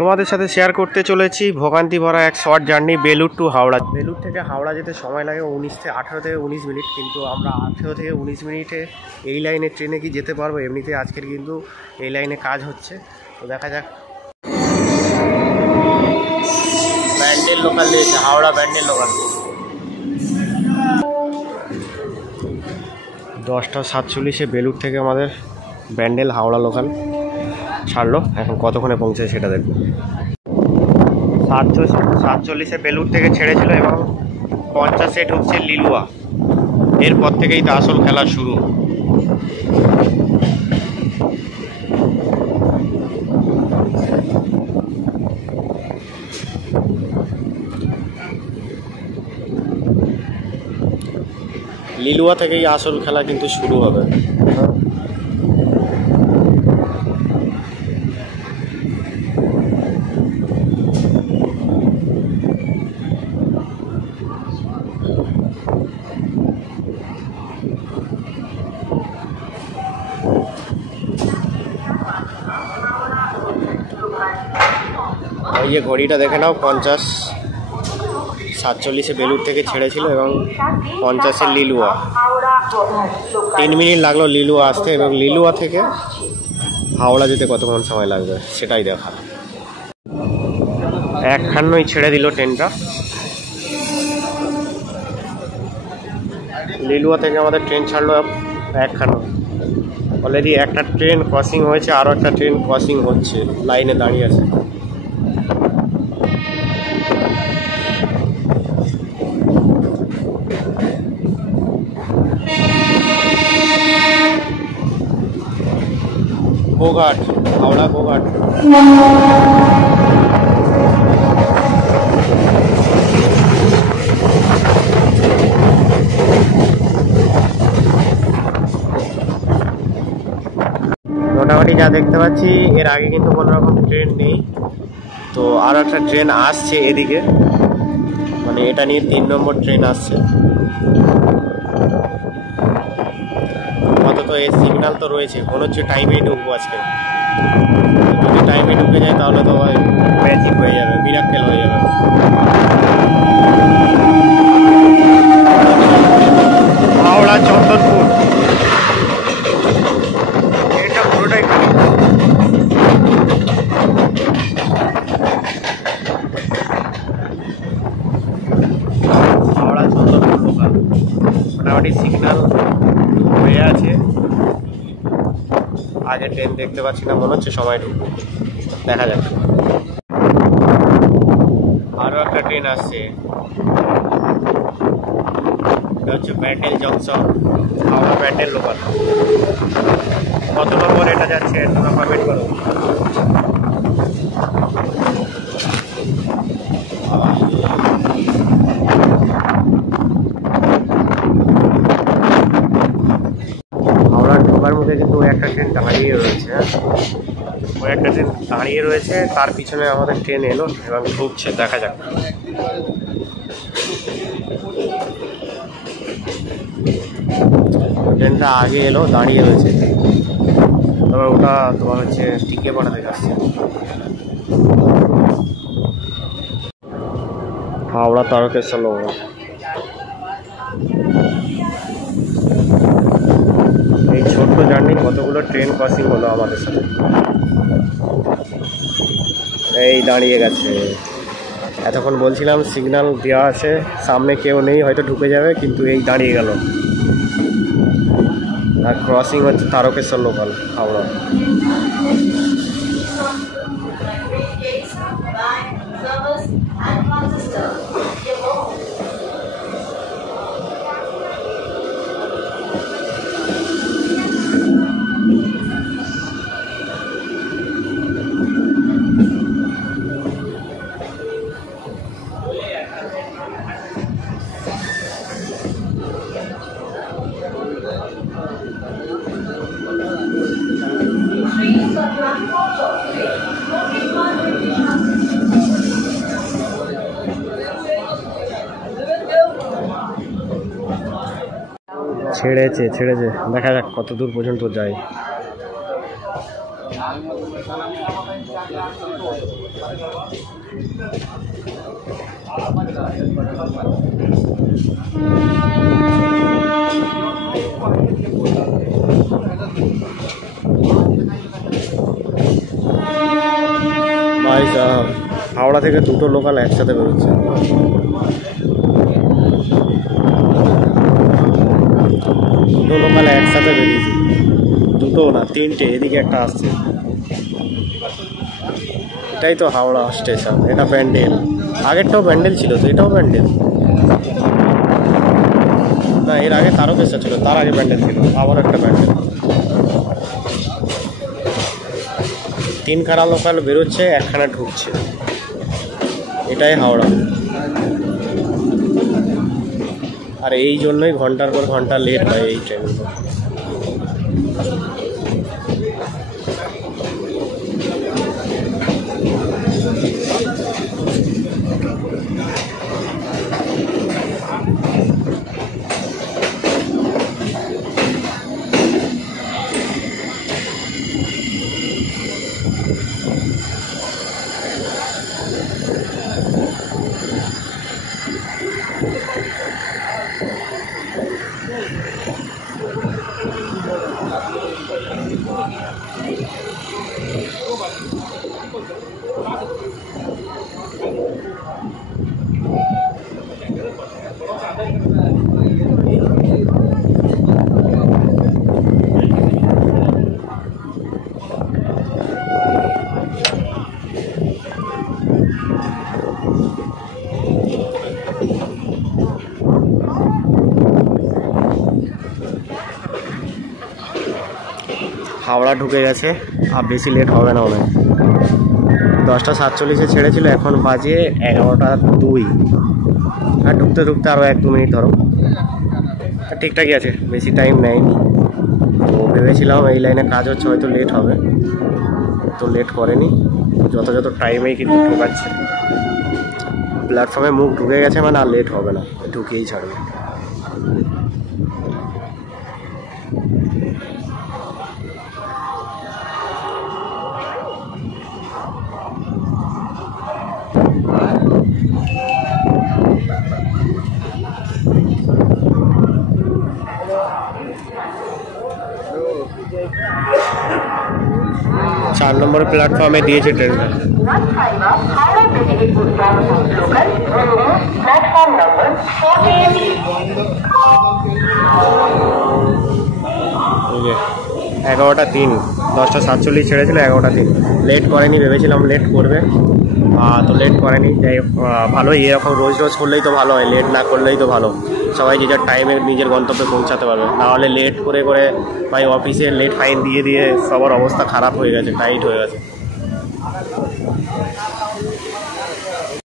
তোমাদের সাথে শেয়ার করতে চলেছি ভোগান্তি ভরা এক short journey Belur to Howrah. Belur থেকে হাওড়া যেতে সময় লাগে 18 থেকে 19 মিনিট, কিন্তু আমরা 18 থেকে 19 মিনিটে এই লাইনে ট্রেনে কি যেতে পারবো? এমনিতে আজকের কিন্তু এই লাইনে কাজ হচ্ছে, তো দেখা যাক। ব্যান্ডেল লোকাল দিয়েছে, হাওড়া ব্যান্ডেল লোকাল। 10:47 বেলুড় থেকে আমাদের ব্যান্ডেল হাওড়া লোকাল ছাড়লো। এখন কতক্ষণে পৌঁছে সেটা দেখবো। 7:47 বেলুড় থেকে ছেড়েছিল এবং 50-এ ঢুকছে লিলুয়া। এরপর থেকেই তো আসল খেলা শুরু। লিলুয়া থেকেই আসল খেলা কিন্তু শুরু হবে। ওই যে ঘড়িটা দেখে নাও, 50:47 বেলুড় থেকে ছেড়েছিল এবং 50-এ লিলুয়া। 3 মিনিট লাগলো লিলুয়া আসতে, এবং লিলুয়া থেকে হাওড়া যেতে কতক্ষণ সময় লাগবে সেটাই দেখা। 1:51 ছেড়ে দিল ট্রেনটা। লিলুয়া থেকে আমাদের ট্রেন ছাড়লো 1:51। অলরেডি একটা ট্রেন ক্রসিং হয়েছে, আরও একটা ট্রেন ক্রসিং হচ্ছে, লাইনে দাঁড়িয়ে আছে। গোঘাট, হাওড়া গোঘাট। মোটামুটি যা দেখতে পাচ্ছি এর আগে কিন্তু কোনো রকম ট্রেন নেই, তো আর একটা ট্রেন আসছে এদিকে, মানে এটা নিয়ে 3 নম্বর ট্রেন আসছে। অন্তত এর সিগন্যাল তো রয়েছে, মনে হচ্ছে টাইমেই ঢুকবো আজকে। যদি টাইমে ঢুকে যায় তাহলে তো ম্যাজিক হয়ে যাবে, মিরাক্কেল হয়ে যাবে। হাওড়া চন্দনপুর, এটা পুরোটাই হাওড়া চন্দনপুর লোকাল। মোটামুটি সিগন্যাল হয়ে আছে। আগে ট্রেন দেখতে পাচ্ছি না, মনে হচ্ছে সময় ঢুকবে, দেখা যাক। আরও একটা ট্রেন আসছে, এটা হচ্ছে ব্যান্ডেল জংশন, হাওড়া ব্যান্ডেল লোকাল। কত নম্বর এটা যাচ্ছে তোমরা কমেন্ট করো। হাওড়ার ঢোকার মুখে কিন্তু একটা ট্রেন দাঁড়িয়ে রয়েছে, ওই একটা ট্রেন দাঁড়িয়ে রয়েছে, তার পিছনে আমাদের ট্রেন এলো এবং ঢুকছে, দেখা যাক। ট্রেনটা আগে এলো, দাঁড়িয়ে রয়েছে, তবে ওটা তোমার হচ্ছে টিকে পাঠাতে যাচ্ছে। হাওড়া তারকেশ্বর লোকাল। এই ছোট্ট জার্নি কতগুলো ট্রেন ক্রসিং হলো আমাদের সাথে। এই দাঁড়িয়ে গেছে, এতক্ষণ বলছিলাম সিগন্যাল দেওয়া আছে, সামনে কেউ নেই, হয়তো ঢুকে যাবে, কিন্তু এই দাঁড়িয়ে গেল। আর ক্রসিং হচ্ছে তারকেশ্বর লোকাল হাওড়া। ছেড়েছে, দেখা যাক কত দূর পর্যন্ত যায়। ভাই সাহেব, হাওড়া থেকে দুটো লোকাল একসাথে বেরোচ্ছে। দুটো লোকাল একসাথে বেরিয়েছে, দুটো না তিনটে, এদিকে একটা আসছে। এটাই তো হাওড়া স্টেশন, এটা প্যান্ডেল। আগেরটাও প্যান্ডেল ছিল তো, এটাও প্যান্ডেল না? এর আগে তারকেশ্বর ছিল, তার আগে প্যান্ডেল ছিল, আবার একটা প্যান্ডেল। তিনখানা লোকাল বেরোচ্ছে, একখানা ঢুকছে। এটাই হাওড়া। আর এই জন্যই ঘন্টার পর ঘন্টা লেট হয় এই ট্রেনগুলো। হাওড়া ঢুকে গেছে, আর বেশি লেট হবে না মনে হয়। 10:47 ছেড়েছিল, এখন বাজে 11:02। আর ঢুকতে ঢুকতে আরও 1-2 মিনিট ধরো। ঠিকঠাকই আছে, বেশি টাইম নেয়নি। তো ভেবেছিলাম এই লাইনে কাজ হচ্ছে, হয়তো লেট হবে, তো লেট করেনি। যথাযথ টাইমেই কিন্তু ঢোকাচ্ছে। প্ল্যাটফর্মে মুখ ঢুকে গেছে মানে আর লেট হবে না, ঢুকিয়েই ছাড়বে। चार नंबर प्लेटफॉर्मे दिए ट्रेन एगारोटा 3 10:47 ছেড়ে ছিল 11:03 লেট করেনি ভেবেছিলাম লেট করবে তো লেট করেনি যাই ভালোই এরকম রোজ রোজ করলেই তো ভালো হয় লেট না করলেই তো ভালো সবাই যে যার টাইমে নিজের গন্তব্যে পৌঁছাতে পারবে না হলে লেট করে করে ভাই অফিসে লেট ফাইন দিয়ে দিয়ে সবার অবস্থা খারাপ হয়ে গেছে টাইট হয়ে গেছে